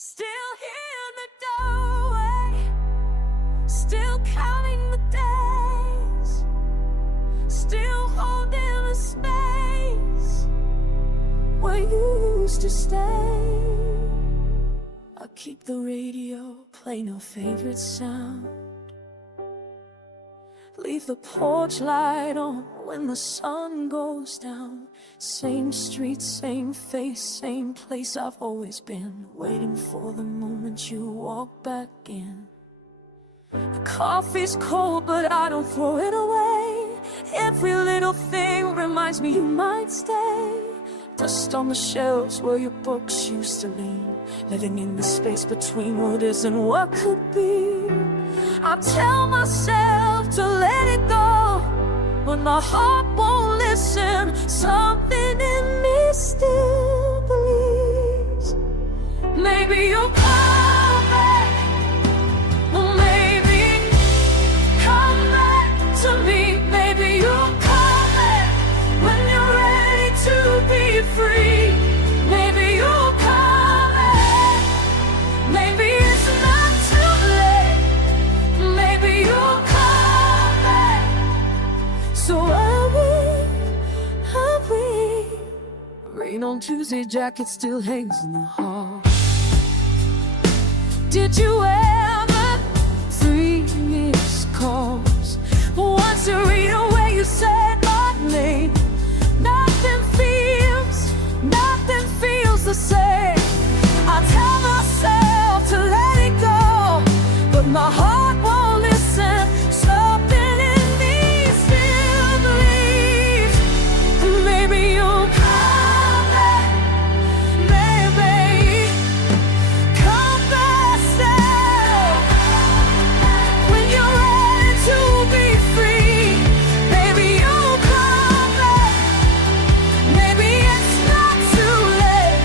Still here in the doorway, still counting the days, still holding a space where you used to stay. I keep the radio, play no favorite sound, leave the porch light on when the sun goes down. Same street, same face, same place I've always been, waiting for the moment you walk back in. The coffee's cold, but I don't throw it away. Every little thing reminds me you might stay. Dust on the shelves where your books used to lean, living in the space between what is and what could be. I tell myself to let it go, but my heart won't listen. Something in me still believes maybe you'll come back, or maybe come back to me. Maybe you'll come back when you're ready to be free. Maybe you'll come back. Maybe it's not too late. Maybe you'll come back. So rain on Tuesday, jacket still hangs in the hall. Did you ever 3 missed calls? Once you read away, you said my name. Nothing feels the same. I tell myself to let it go, but my heart won't listen. Something in me still believes maybe you'll come back. Maybe come back still when you're ready to be free. Maybe you'll come back. Maybe it's not too late.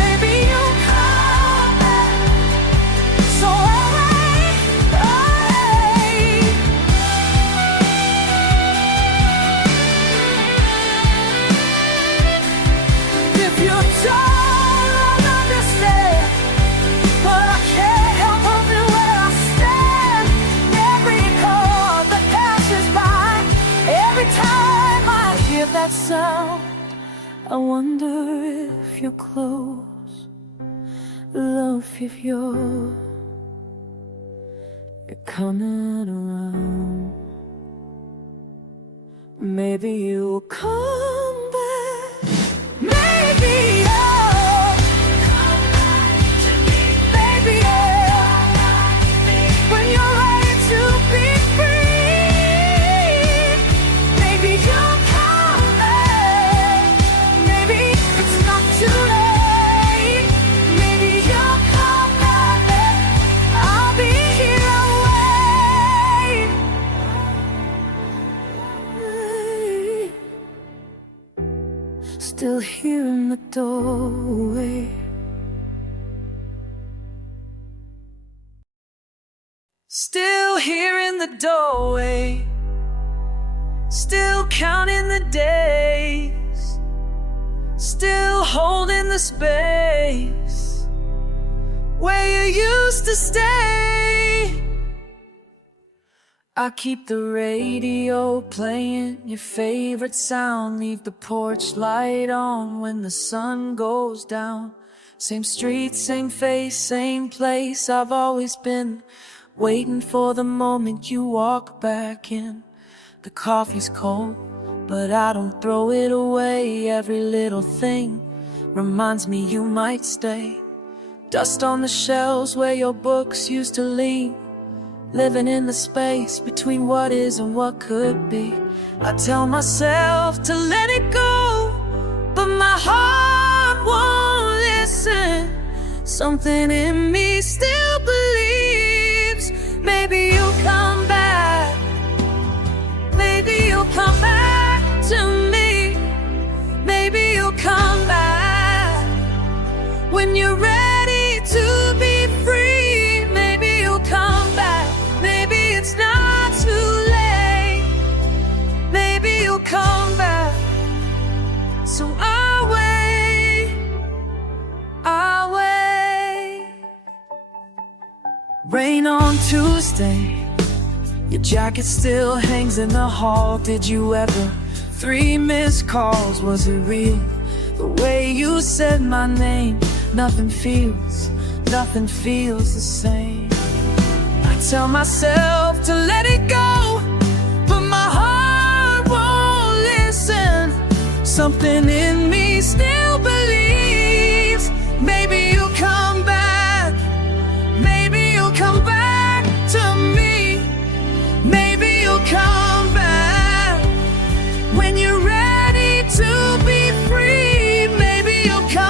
Maybe you'll come back. So if you don't understand, but I can't help hoping where I stand. Every call that passes by, every time I hear that sound, I wonder if you're close. Love, if you're coming around. Maybe you'll come back. Maybe you'll come back to me. Maybe when you're ready to be free. Maybe you'll come back. Maybe it's not too late. Maybe you'll come back. I'll be here waiting. Still here in the doorway. Still here in the doorway. Still counting the days. Still holding the space where you used to stay. I keep the radio playing your favorite sound, leave the porch light on when the sun goes down. Same street, same face, same place I've always been, waiting for the moment you walk back in. The coffee's cold, but I don't throw it away. Every little thing reminds me you might stay. Dust on the shelves where your books used to lean, living in the space between what is and what could be. I tell myself to let it go, but my heart won't listen. Something in me still believes maybe you'll come back. Maybe you'll come back to me. Maybe you'll come back when you're ready to be free. Maybe you'll come back. Maybe it's not too late. Maybe you'll come back. So I'll wait. I'll wait. Rain on Tuesday, your jacket still hangs in the hall. Did you ever? 3 missed calls, was it real? The way you said my name, nothing feels the same. I tell myself to let it go, but my heart won't listen. Something in me still believes maybe you'll come back. Maybe you'll come back to me. Maybe you'll come back when you're ready to be free. Maybe you'll come